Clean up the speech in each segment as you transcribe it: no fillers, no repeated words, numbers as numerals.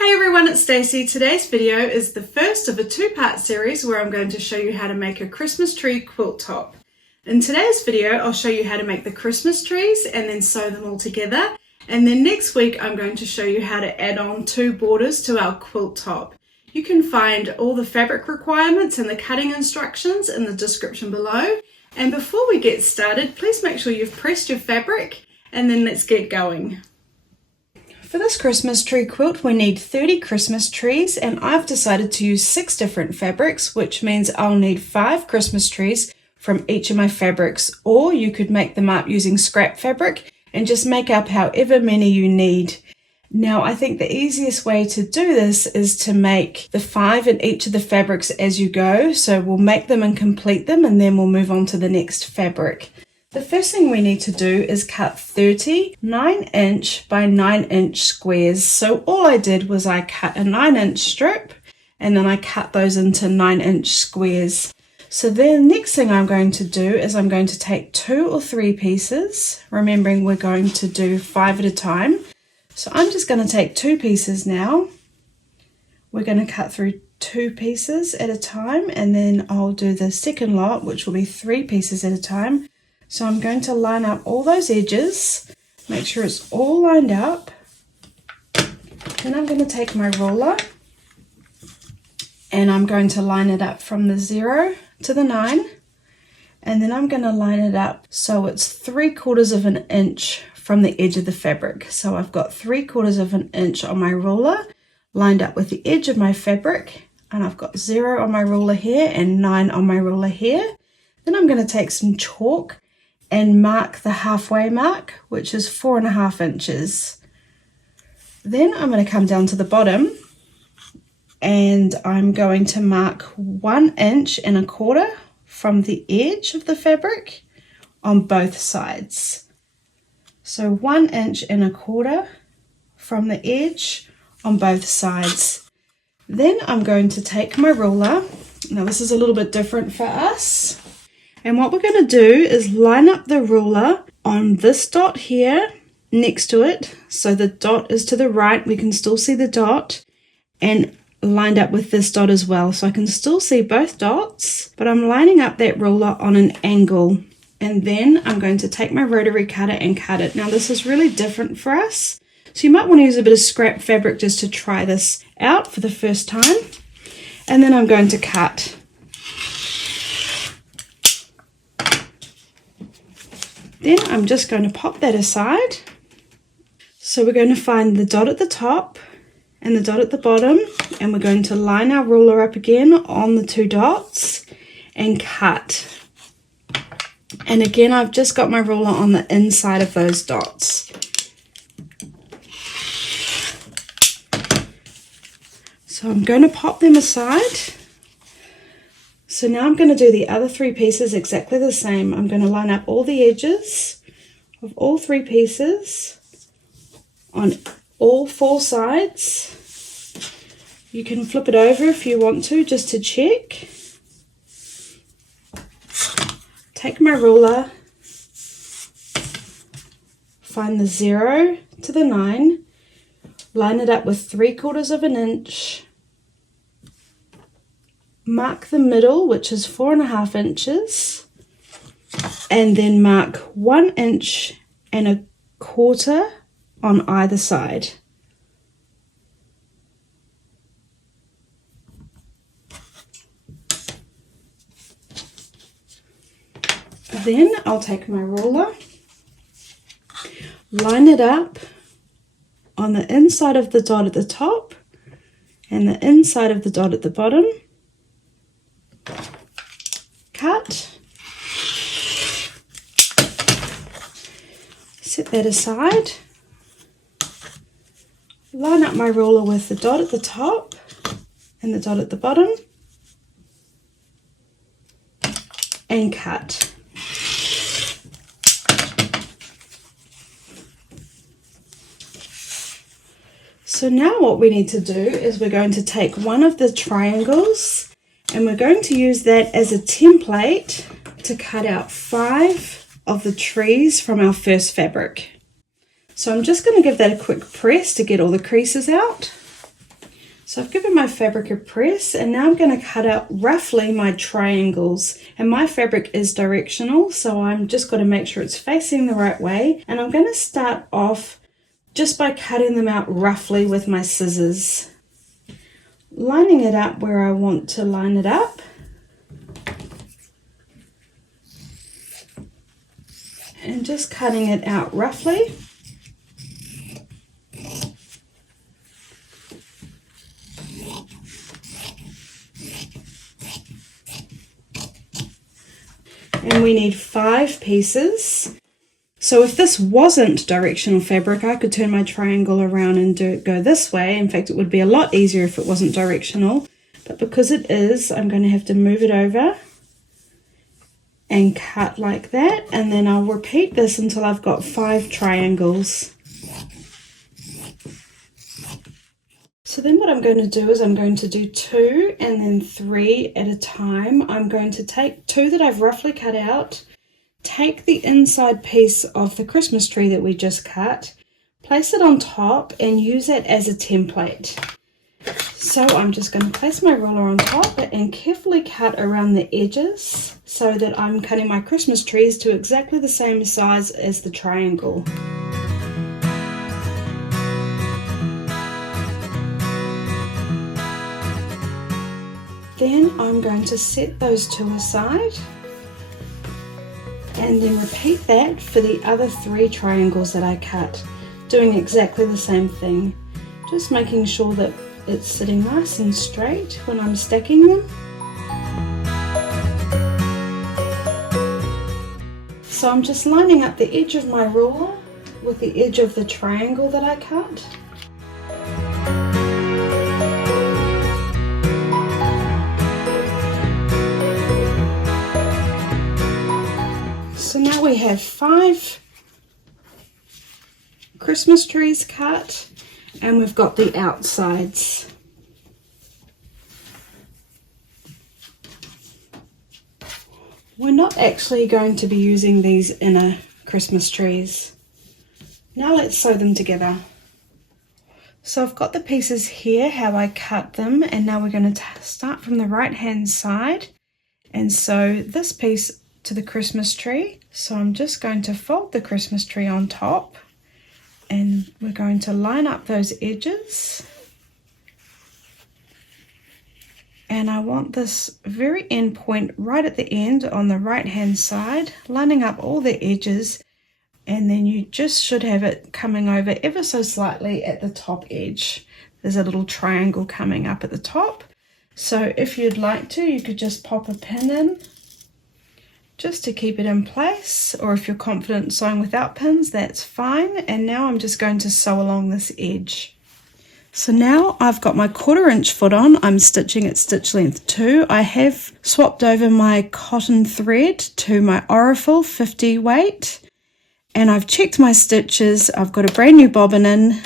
Hey everyone, it's Stacey. Today's video is the first of a two-part series where I'm going to show you how to make a Christmas tree quilt top. In today's video, I'll show you how to make the Christmas trees and then sew them all together. And then next week, I'm going to show you how to add on 2 borders to our quilt top. You can find all the fabric requirements and the cutting instructions in the description below. And before we get started, please make sure you've pressed your fabric and then let's get going. For this Christmas tree quilt, we need 30 Christmas trees, and I've decided to use 6 different fabrics, which means I'll need 5 Christmas trees from each of my fabrics, or you could make them up using scrap fabric and just make up however many you need. Now, I think the easiest way to do this is to make the 5 in each of the fabrics as you go. So we'll make them and complete them, and then we'll move on to the next fabric. The first thing we need to do is cut 30 9-inch by 9-inch squares. So all I did was I cut a 9-inch strip and then I cut those into 9-inch squares. So then the next thing I'm going to do is I'm going to take 2 or 3 pieces, remembering we're going to do 5 at a time. So I'm just going to take 2 pieces now. We're going to cut through 2 pieces at a time, and then I'll do the second lot, which will be 3 pieces at a time. So I'm going to line up all those edges, make sure it's all lined up. Then I'm going to take my ruler and I'm going to line it up from the 0 to the 9. And then I'm going to line it up so it's 3/4 of an inch from the edge of the fabric. So I've got 3/4 of an inch on my ruler lined up with the edge of my fabric, and I've got 0 on my ruler here and 9 on my ruler here. Then I'm going to take some chalk and mark the halfway mark, which is 4.5 inches. Then I'm going to come down to the bottom and I'm going to mark 1.25 inches from the edge of the fabric on both sides. So 1.25 inches from the edge on both sides. Then I'm going to take my ruler. Now this is a little bit different for us. And what we're going to do is line up the ruler on this dot here next to it. So the dot is to the right, we can still see the dot, and lined up with this dot as well. So I can still see both dots, but I'm lining up that ruler on an angle. And then I'm going to take my rotary cutter and cut it. Now this is really different for us. So you might want to use a bit of scrap fabric just to try this out for the first time. And then I'm going to cut. Then I'm just going to pop that aside. So we're going to find the dot at the top and the dot at the bottom, and we're going to line our ruler up again on the 2 dots and cut. And again, I've just got my ruler on the inside of those dots. So I'm going to pop them aside. So now I'm going to do the other 3 pieces exactly the same. I'm going to line up all the edges of all 3 pieces on all 4 sides. You can flip it over if you want to, just to check. Take my ruler, find the 0 to the 9, line it up with 3/4 inch. Mark the middle, which is 4.5 inches, and then mark 1.25 inches on either side. Then I'll take my ruler, line it up on the inside of the dot at the top and the inside of the dot at the bottom. Cut, set that aside, line up my ruler with the dot at the top and the dot at the bottom, and cut. So now what we need to do is we're going to take one of the triangles and we're going to use that as a template to cut out 5 of the trees from our first fabric. So I'm just going to give that a quick press to get all the creases out. So I've given my fabric a press, and now I'm going to cut out roughly my triangles, and my fabric is directional, so I'm just got to make sure it's facing the right way. And I'm going to start off just by cutting them out roughly with my scissors, lining it up where I want to line it up, and just cutting it out roughly. And we need 5 pieces. So if this wasn't directional fabric, I could turn my triangle around and go this way. In fact, it would be a lot easier if it wasn't directional. But because it is, I'm going to have to move it over and cut like that. And then I'll repeat this until I've got 5 triangles. So then what I'm going to do is I'm going to do 2 and then 3 at a time. I'm going to take 2 that I've roughly cut out, take the inside piece of the Christmas tree that we just cut, place it on top and use it as a template. So I'm just going to place my ruler on top and carefully cut around the edges so that I'm cutting my Christmas trees to exactly the same size as the triangle. Then I'm going to set those 2 aside and then repeat that for the other 3 triangles that I cut, doing exactly the same thing, just making sure that it's sitting nice and straight when I'm stacking them. So I'm just lining up the edge of my ruler with the edge of the triangle that I cut. So now we have 5 Christmas trees cut, and we've got the outsides. We're not actually going to be using these inner Christmas trees. Now let's sew them together. So I've got the pieces here, how I cut them, and now we're going to start from the right hand side and sew this piece to the Christmas tree. So I'm just going to fold the Christmas tree on top, and we're going to line up those edges. And I want this very end point right at the end on the right hand side, lining up all the edges, and then you just should have it coming over ever so slightly at the top edge. There's a little triangle coming up at the top. So if you'd like to, you could just pop a pin in just to keep it in place, or if you're confident sewing without pins, that's fine. And now I'm just going to sew along this edge. So now I've got my 1/4 inch foot on. I'm stitching at stitch length 2. I have swapped over my cotton thread to my Orifil 50 weight, and I've checked my stitches. I've got a brand new bobbin in,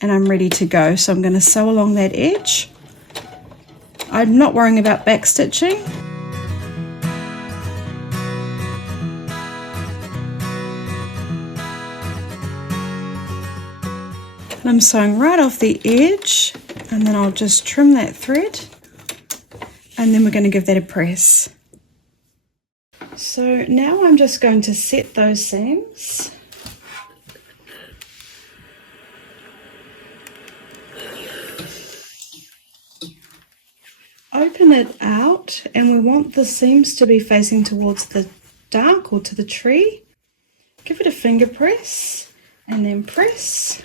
and I'm ready to go. So I'm going to sew along that edge. I'm not worrying about back stitching. I'm sewing right off the edge, and then I'll just trim that thread, and then we're going to give that a press. So now I'm just going to set those seams. Open it out, and we want the seams to be facing towards the dark or to the tree. Give it a finger press and then press.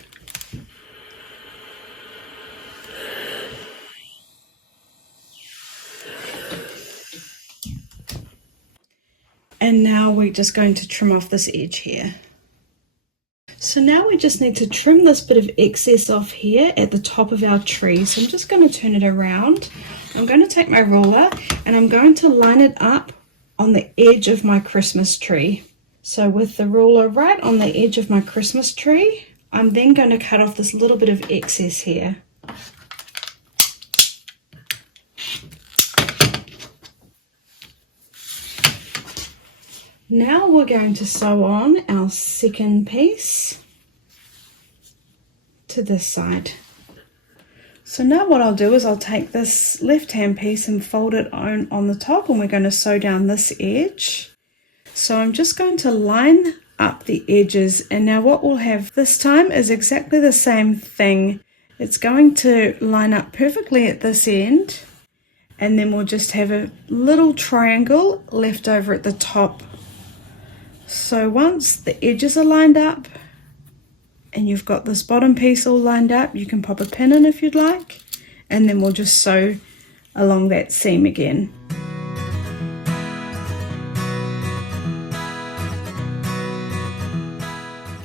And now we're just going to trim off this edge here. So now we just need to trim this bit of excess off here at the top of our tree. So I'm just going to turn it around. I'm going to take my ruler and I'm going to line it up on the edge of my Christmas tree. So with the ruler right on the edge of my Christmas tree, I'm then going to cut off this little bit of excess here. Now we're going to sew on our second piece to this side. So now what I'll do is I'll take this left hand piece and fold it on the top, and we're going to sew down this edge. So I'm just going to line up the edges, and now what we'll have this time is exactly the same thing. It's going to line up perfectly at this end, and then we'll just have a little triangle left over at the top. So once the edges are lined up and you've got this bottom piece all lined up, you can pop a pin in if you'd like, and then we'll just sew along that seam again.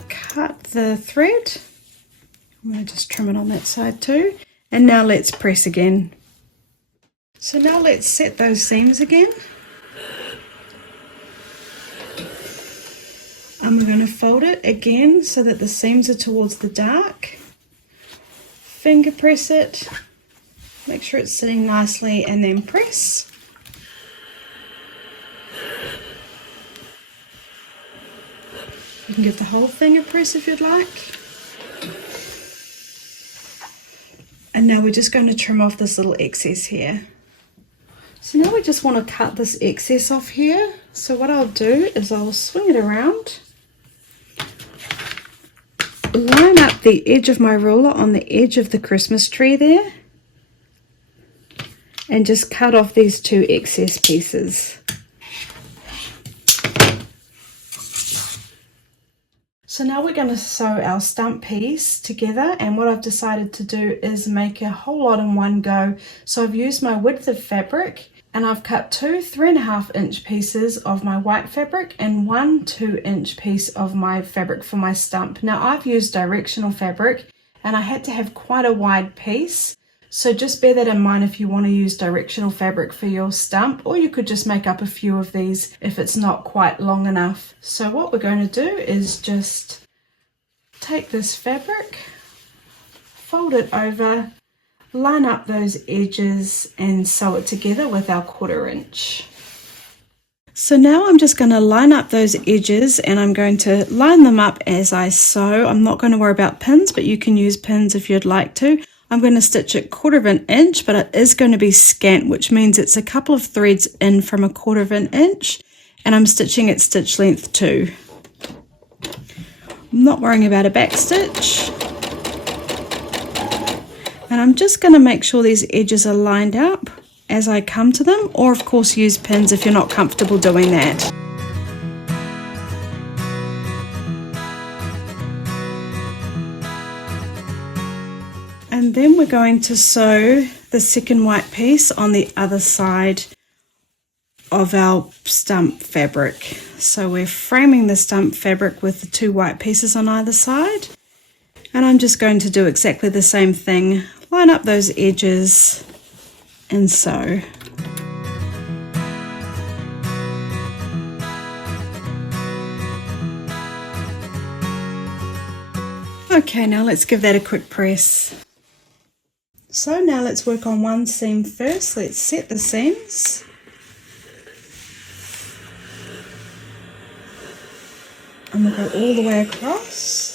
Cut the thread. I'm going to just trim it on that side too, and now let's press again. So now let's set those seams again. And we're going to fold it again so that the seams are towards the dark. Finger press it, make sure it's sitting nicely, and then press. You can give the whole thing a press if you'd like. And now we're just going to trim off this little excess here. So now we just want to cut this excess off here. So what I'll do is I'll swing it around, line up the edge of my ruler on the edge of the Christmas tree there, and just cut off these two excess pieces. So now we're going to sew our stump piece together, and what I've decided to do is make a whole lot in one go. So I've used my width of fabric, and I've cut two 3.5 inch pieces of my white fabric and one 2-inch piece of my fabric for my stump. Now I've used directional fabric, and I had to have quite a wide piece, so just bear that in mind if you want to use directional fabric for your stump, or you could just make up a few of these if it's not quite long enough. So what we're going to do is just take this fabric, fold it over, line up those edges, and sew it together with our 1/4 inch. So now I'm just going to line up those edges, and I'm going to line them up as I sew. I'm not going to worry about pins, but you can use pins if you'd like to. I'm going to stitch it 1/4 inch, but it is going to be scant, which means it's a couple of threads in from a 1/4 inch, and I'm stitching at stitch length 2. I'm not worrying about a back stitch. And I'm just going to make sure these edges are lined up as I come to them, or of course use pins if you're not comfortable doing that. And then we're going to sew the second white piece on the other side of our stump fabric. So we're framing the stump fabric with the 2 white pieces on either side. And I'm just going to do exactly the same thing. Line up those edges and sew. Okay, now let's give that a quick press. So now let's work on one seam first. Let's set the seams. And we'll go all the way across.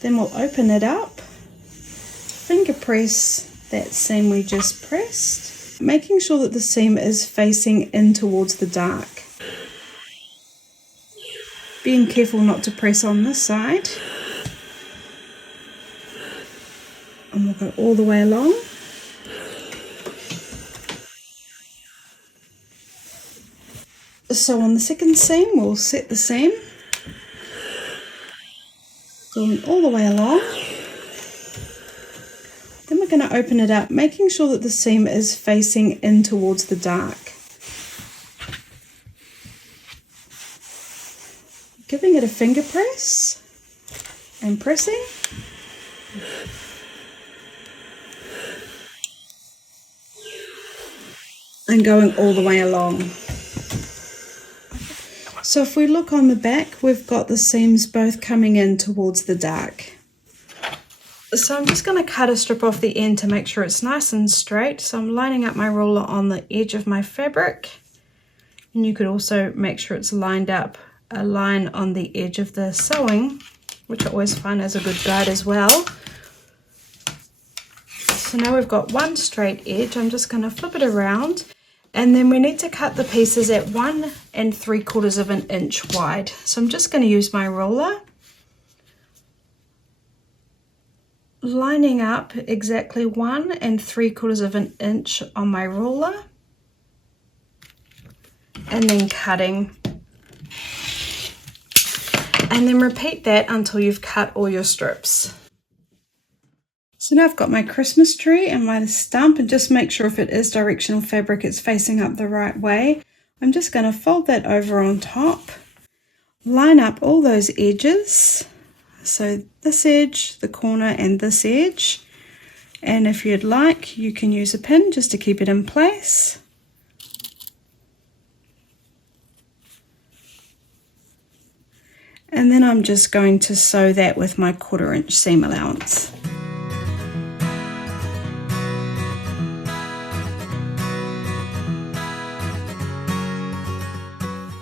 Then we'll open it up, finger press that seam we just pressed, making sure that the seam is facing in towards the dark. Being careful not to press on this side. And we'll go all the way along. So on the second seam, we'll set the seam, going all the way along. Then we're going to open it up, making sure that the seam is facing in towards the dark. Giving it a finger press and pressing. And going all the way along. So if we look on the back, we've got the seams both coming in towards the dark. So I'm just going to cut a strip off the end to make sure it's nice and straight. So I'm lining up my ruler on the edge of my fabric. And you could also make sure it's lined up, a line on the edge of the sewing, which I always find as a good guide as well. So now we've got one straight edge. I'm just going to flip it around, and then we need to cut the pieces at 1 3/4 of an inch wide. So I'm just going to use my ruler, lining up exactly 1 3/4 of an inch on my ruler, and then cutting. And then repeat that until you've cut all your strips. So now I've got my Christmas tree and my stump, and just make sure if it is directional fabric it's facing up the right way. I'm just going to fold that over on top, line up all those edges, so this edge, the corner and this edge, and if you'd like you can use a pin just to keep it in place. And then I'm just going to sew that with my 1/4 inch seam allowance.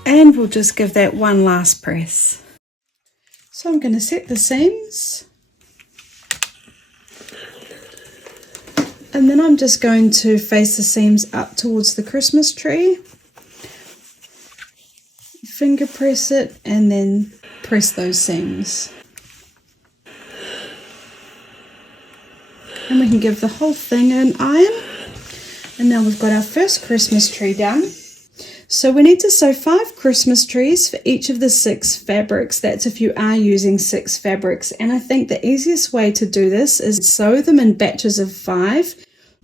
And we'll just give that one last press. So I'm going to set the seams. And then I'm just going to face the seams up towards the Christmas tree. Finger press it and then press those seams. And we can give the whole thing an iron. And now we've got our first Christmas tree done. So we need to sew 5 Christmas trees for each of the 6 fabrics. That's if you are using 6 fabrics. And I think the easiest way to do this is sew them in batches of 5.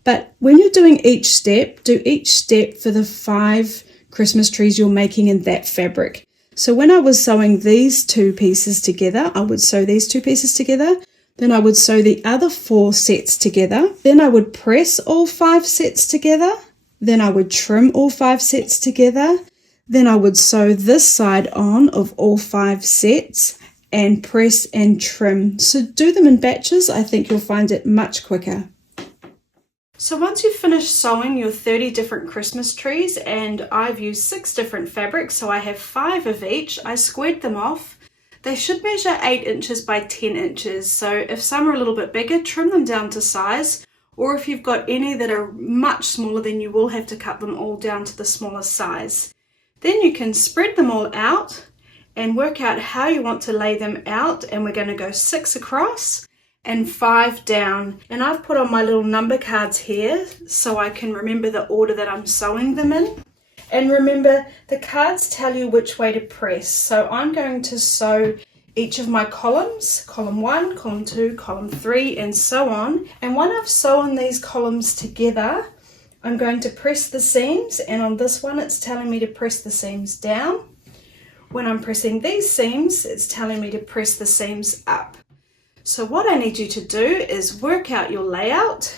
But when you're doing each step, do each step for the 5 Christmas trees you're making in that fabric. So when I was sewing these 2 pieces together, I would sew these 2 pieces together. Then I would sew the other 4 sets together. Then I would press all 5 sets together. Then I would trim all 5 sets together. Then I would sew this side on of all 5 sets and press and trim. So do them in batches. I think you'll find it much quicker. So once you've finished sewing your 30 different Christmas trees, and I've used 6 different fabrics, so I have 5 of each, I squared them off. They should measure 8 inches by 10 inches. So if some are a little bit bigger, trim them down to size. Or if you've got any that are much smaller, then you will have to cut them all down to the smallest size. Then you can spread them all out and work out how you want to lay them out. And we're going to go 6 across and 5 down. And I've put on my little number cards here so I can remember the order that I'm sewing them in. And remember, the cards tell you which way to press. So I'm going to sew each of my columns, column 1, column 2, column 3, and so on. And when I've sewn these columns together, I'm going to press the seams, and on this one it's telling me to press the seams down. When I'm pressing these seams, it's telling me to press the seams up. So what I need you to do is work out your layout,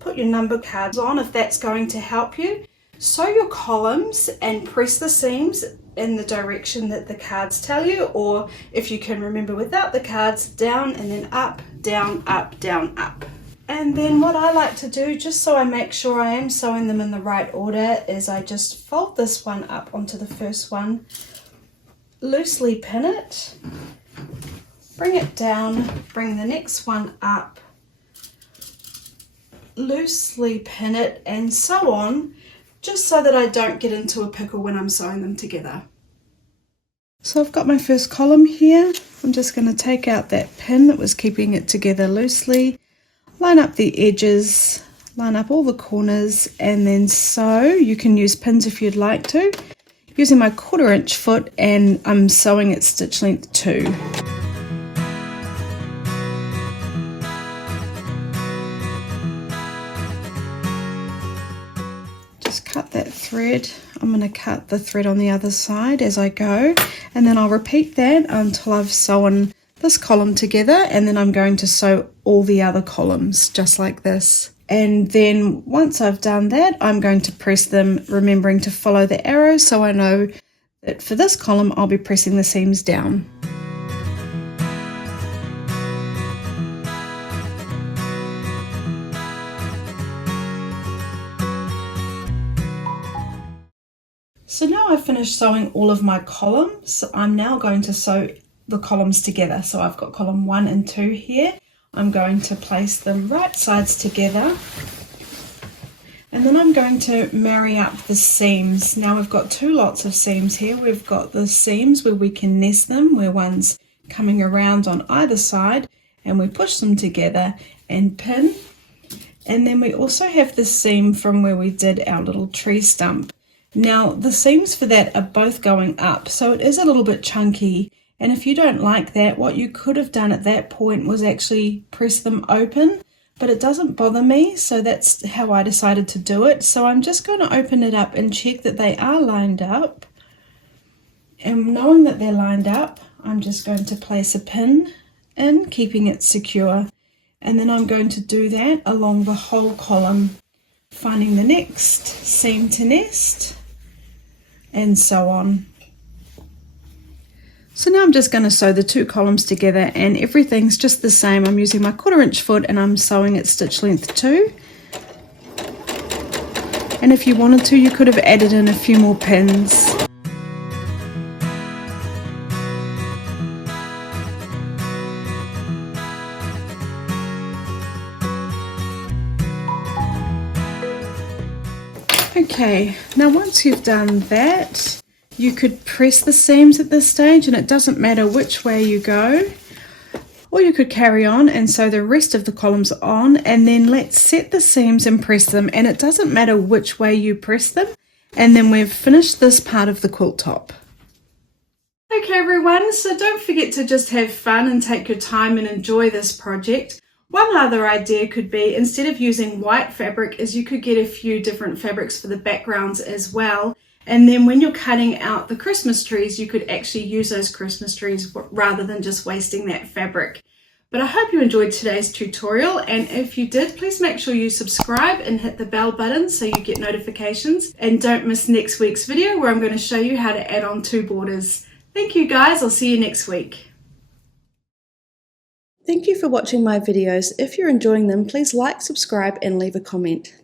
put your number cards on if that's going to help you, sew your columns and press the seams in the direction that the cards tell you, or if you can remember without the cards, down and then up, down, up, down, up. And then what I like to do, just so I make sure I am sewing them in the right order, is I just fold this one up onto the first one, loosely pin it, bring it down, bring the next one up, loosely pin it, and so on, just so that I don't get into a pickle when I'm sewing them together. So I've got my first column here. I'm just going to take out that pin that was keeping it together loosely, line up the edges, line up all the corners, and then sew. You can use pins if you'd like to. Using my 1/4 inch foot, and I'm sewing at stitch length 2. Cut that thread. I'm going to cut the thread on the other side as I go, and then I'll repeat that until I've sewn this column together, and then I'm going to sew all the other columns just like this. And then once I've done that, I'm going to press them, remembering to follow the arrow, so I know that for this column I'll be pressing the seams down. So now I've finished sewing all of my columns. I'm now going to sew the columns together. So I've got column 1 and 2 here. I'm going to place them right sides together. And then I'm going to marry up the seams. Now we've got two lots of seams here. We've got the seams where we can nest them, where one's coming around on either side, and we push them together and pin. And then we also have the seam from where we did our little tree stump. Now the seams for that are both going up, so it is a little bit chunky. And if you don't like that, what you could have done at that point was actually press them open. But it doesn't bother me, so that's how I decided to do it. So I'm just going to open it up and check that they are lined up. And knowing that they're lined up, I'm just going to place a pin in, keeping it secure. And then I'm going to do that along the whole column, finding the next seam to nest, and so on. So now I'm just going to sew the two columns together, and everything's just the same. I'm using my 1/4 inch foot and I'm sewing at stitch length 2. And if you wanted to, you could have added in a few more pins. Okay, now once you've done that, you could press the seams at this stage, and it doesn't matter which way you go. Or you could carry on and sew the rest of the columns on, and then let's set the seams and press them, and it doesn't matter which way you press them. And then we've finished this part of the quilt top. Okay everyone, so don't forget to just have fun and take your time and enjoy this project. One other idea could be, instead of using white fabric, is you could get a few different fabrics for the backgrounds as well. And then when you're cutting out the Christmas trees, you could actually use those Christmas trees rather than just wasting that fabric. But I hope you enjoyed today's tutorial, and if you did, please make sure you subscribe and hit the bell button so you get notifications. And don't miss next week's video where I'm going to show you how to add on 2 borders. Thank you guys, I'll see you next week. Thank you for watching my videos. If you're enjoying them, please like, subscribe and leave a comment.